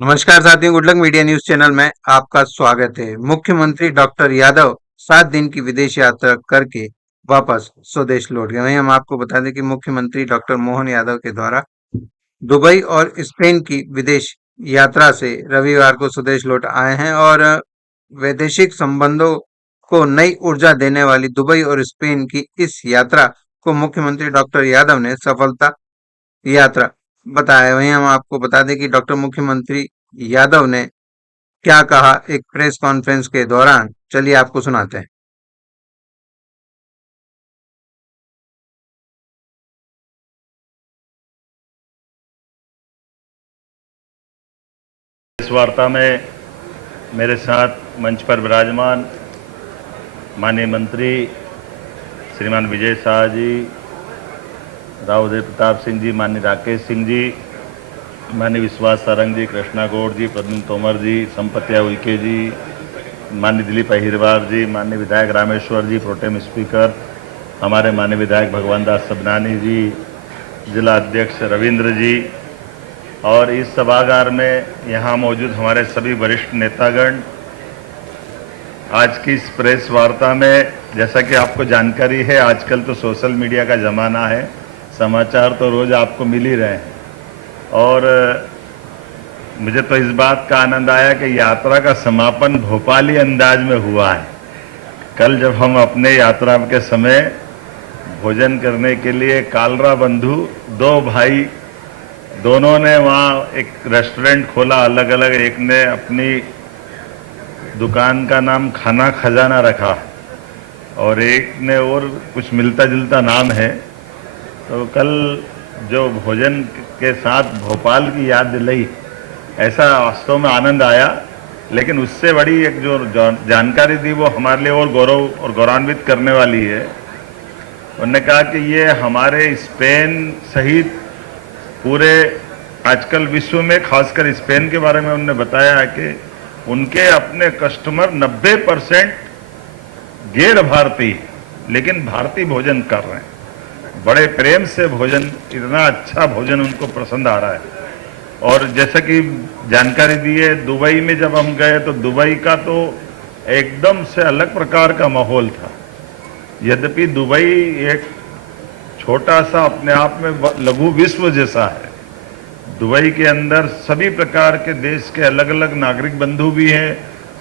नमस्कार साथियों, good luck media news channel में आपका स्वागत है। मुख्यमंत्री डॉक्टर यादव 7 दिन की विदेश यात्रा करके वापस स्वदेश लौट गए। वहीं हम आपको बता दें कि मुख्यमंत्री डॉक्टर मोहन यादव के द्वारा दुबई और स्पेन की विदेश यात्रा से रविवार को स्वदेश लौट आए हैं और वैदेशिक संबंधों को नई ऊर्जा देने वाली दुबई और स्पेन की इस यात्रा को मुख्यमंत्री डॉक्टर यादव ने सफलता यात्रा बताया। वहीं हम आपको बता दें कि डॉक्टर मुख्यमंत्री यादव ने क्या कहा एक प्रेस कॉन्फ्रेंस के दौरान, चलिए आपको सुनाते हैं। इस वार्ता में मेरे साथ मंच पर विराजमान माननीय मंत्री श्रीमान विजय शाह जी, राव उदय प्रताप सिंह जी, माननीय राकेश सिंह जी, माननीय विश्वास सारंग जी, कृष्णा गौड़ जी, प्रद्युम्न तोमर जी, संपत्या उइके जी, माननीय दिलीप अहिरवार जी, माननीय विधायक रामेश्वर जी, प्रोटेम स्पीकर हमारे माननीय विधायक भगवान दास सबनानी जी, जिला अध्यक्ष रविंद्र जी, और इस सभागार में यहाँ मौजूद हमारे सभी वरिष्ठ नेतागण। आज की इस प्रेस वार्ता में जैसा कि आपको जानकारी है, आजकल तो सोशल मीडिया का ज़माना है, समाचार तो रोज़ आपको मिल ही रहे हैं। और मुझे तो इस बात का आनंद आया कि यात्रा का समापन भोपाली अंदाज में हुआ है। कल जब हम अपने यात्रा के समय भोजन करने के लिए कालरा बंधु दो भाई, दोनों ने वहाँ एक रेस्टोरेंट खोला अलग अलग। एक ने अपनी दुकान का नाम खाना खजाना रखा और एक ने और कुछ मिलता जुलता नाम है। तो कल जो भोजन के साथ भोपाल की याद दिलाई, ऐसा वास्तव में आनंद आया। लेकिन उससे बड़ी एक जो जानकारी दी वो हमारे लिए और गौरव और गौरवान्वित करने वाली है। उन्होंने कहा कि ये हमारे स्पेन सहित पूरे आजकल विश्व में, खासकर स्पेन के बारे में उन्होंने बताया है कि उनके अपने कस्टमर 90% गैर भारतीय लेकिन भारतीय भोजन कर रहे हैं। बड़े प्रेम से भोजन, इतना अच्छा भोजन उनको पसंद आ रहा है। और जैसा कि जानकारी दी है, दुबई में जब हम गए तो दुबई का तो एकदम से अलग प्रकार का माहौल था। यद्यपि दुबई एक छोटा सा अपने आप में लघु विश्व जैसा है। दुबई के अंदर सभी प्रकार के देश के अलग अलग नागरिक बंधु भी हैं,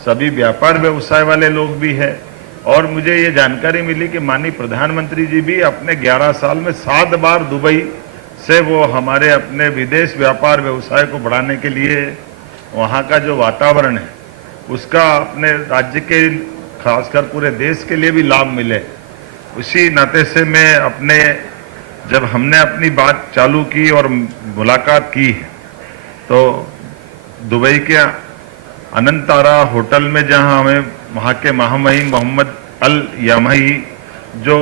सभी व्यापार व्यवसाय वाले लोग भी हैं। और मुझे ये जानकारी मिली कि माननीय प्रधानमंत्री जी भी अपने 11 साल में 7 बार दुबई से वो हमारे अपने विदेश व्यापार व्यवसाय को बढ़ाने के लिए वहाँ का जो वातावरण है उसका अपने राज्य के, खासकर पूरे देश के लिए भी लाभ मिले। उसी नाते से मैं अपने, जब हमने अपनी बात चालू की और मुलाकात की तो दुबई के अनंतारा होटल में, जहां हमें वहाँ के महामहिम मोहम्मद अल यामही जो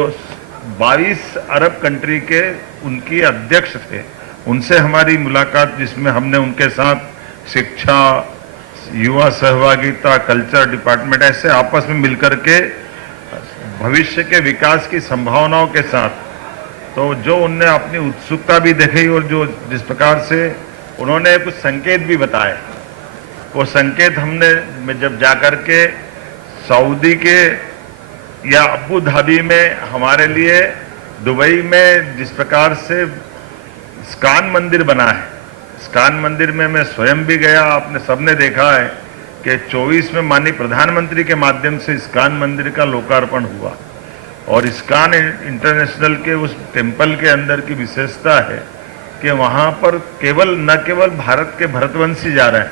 22 अरब कंट्री के उनकी अध्यक्ष थे, उनसे हमारी मुलाकात, जिसमें हमने उनके साथ शिक्षा, युवा सहभागिता, कल्चर डिपार्टमेंट, ऐसे आपस में मिलकर के भविष्य के विकास की संभावनाओं के साथ, तो जो उनने अपनी उत्सुकता भी दिखाई और जो जिस प्रकार से उन्होंने कुछ संकेत भी बताए, वो संकेत हमने में जब जाकर के सऊदी के या अबू धाबी में, हमारे लिए दुबई में जिस प्रकार से इस्कान मंदिर बना है, इस्कान मंदिर में मैं स्वयं भी गया। आपने सबने देखा है कि 24 में माननीय प्रधानमंत्री के माध्यम से इस्कान मंदिर का लोकार्पण हुआ। और इस्कान इंटरनेशनल के उस टेम्पल के अंदर की विशेषता है कि वहाँ पर न केवल भारत के भरतवंशी जा रहे हैं,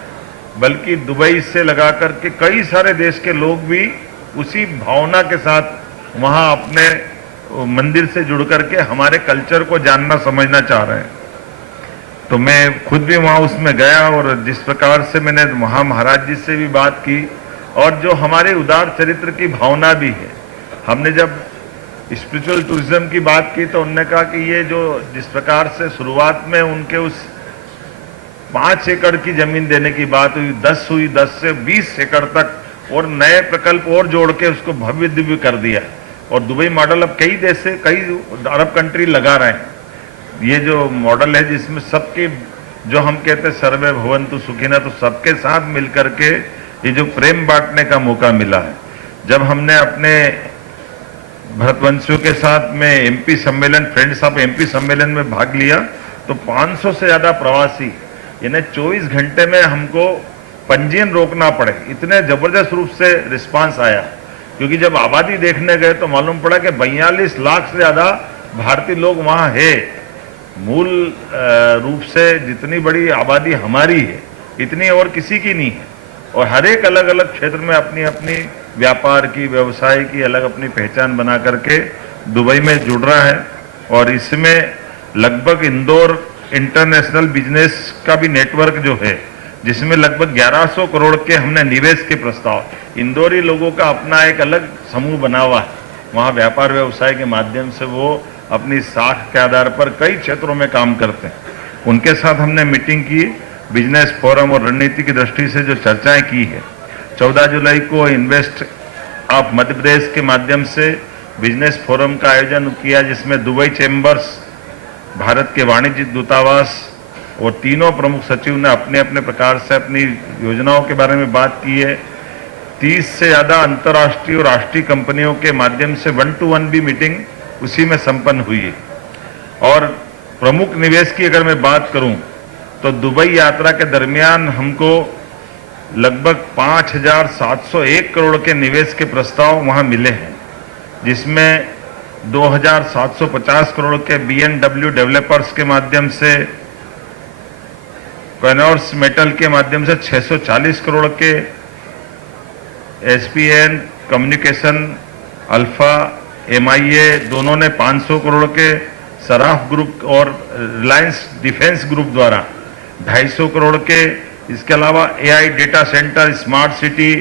बल्कि दुबई से लगा करके कई सारे देश के लोग भी उसी भावना के साथ वहाँ अपने मंदिर से जुड़ करके हमारे कल्चर को जानना समझना चाह रहे हैं। तो मैं खुद भी वहाँ उसमें गया और जिस प्रकार से मैंने वहाँ महाराज जी से भी बात की और जो हमारे उदार चरित्र की भावना भी है, हमने जब स्पिरिचुअल टूरिज्म की बात की तो उन्होंने कहा कि ये जो जिस प्रकार से शुरुआत में उनके उस 5 एकड़ की जमीन देने की बात हुई, 10 हुई, 10 से 20 एकड़ तक और नए प्रकल्प और जोड़ के उसको भव्य दिव्य कर दिया। और दुबई मॉडल अब कई देश से, कई अरब कंट्री लगा रहे हैं। ये जो मॉडल है जिसमें सबके जो हम कहते हैं सर्वे भवन्तु सुखिनः, तो सबके साथ मिलकर के ये जो प्रेम बांटने का मौका मिला है। जब हमने अपने भरतवंशियों के साथ में एमपी सम्मेलन, फ्रेंड्स ऑफ एमपी सम्मेलन में भाग लिया, तो 500 से ज्यादा प्रवासी, यानी 24 घंटे में हमको पंजीयन रोकना पड़े, इतने जबरदस्त रूप से रिस्पांस आया। क्योंकि जब आबादी देखने गए तो मालूम पड़ा कि 42 लाख से ज्यादा भारतीय लोग वहां है। मूल रूप से जितनी बड़ी आबादी हमारी है, इतनी और किसी की नहीं है। और हर एक अलग अलग क्षेत्र में अपनी अपनी व्यापार की, व्यवसाय की अलग अपनी पहचान बना करके दुबई में जुड़ रहा है। और इसमें लगभग इंदौर इंटरनेशनल बिजनेस का भी नेटवर्क जो है, जिसमें लगभग 1100 करोड़ के हमने निवेश के प्रस्ताव, इंदौरी लोगों का अपना एक अलग समूह बना हुआ है। वहाँ व्यापार व्यवसाय के माध्यम से वो अपनी साख के आधार पर कई क्षेत्रों में काम करते हैं। उनके साथ हमने मीटिंग की, बिजनेस फोरम और रणनीति की दृष्टि से जो चर्चाएं की है। 14 जुलाई को इन्वेस्ट ऑफ मध्य प्रदेश के माध्यम से बिजनेस फोरम का आयोजन किया, जिसमें दुबई चैम्बर्स, भारत के वाणिज्य दूतावास और तीनों प्रमुख सचिव ने अपने अपने प्रकार से अपनी योजनाओं के बारे में बात की है। 30 से ज़्यादा अंतर्राष्ट्रीय और राष्ट्रीय कंपनियों के माध्यम से 1-to-1 भी मीटिंग उसी में संपन्न हुई है। और प्रमुख निवेश की अगर मैं बात करूं तो दुबई यात्रा के दरमियान हमको लगभग 5,701 करोड़ के निवेश के प्रस्ताव वहां मिले हैं, जिसमें 2,750 करोड़ के BMW डेवलपर्स के माध्यम से, कॉनोर्स मेटल के माध्यम से 640 करोड़ के, SPN कम्युनिकेशन, अल्फा, MIA दोनों ने 500 करोड़ के, सराफ ग्रुप और रिलायंस डिफेंस ग्रुप द्वारा 250 करोड़ के, इसके अलावा AI data centre, smart city,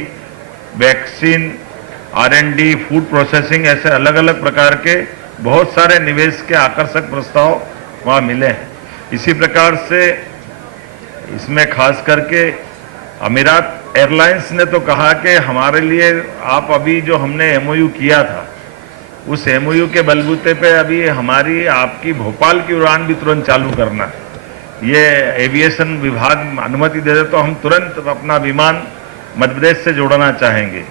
vaccine, R&D, food processing, ऐसे अलग अलग प्रकार के बहुत सारे निवेश के आकर्षक प्रस्ताव वहाँ मिले हैं। इसी प्रकार से इसमें खास करके अमीरात एयरलाइंस ने तो कहा कि हमारे लिए आप अभी जो हमने MOU किया था, उस MOU के बलबूते पे अभी हमारी आपकी भोपाल की उड़ान भी तुरंत चालू करना है। ये एविएशन विभाग अनुमति दे दे तो हम तुरंत अपना विमान मध्य प्रदेश से जोड़ना चाहेंगे।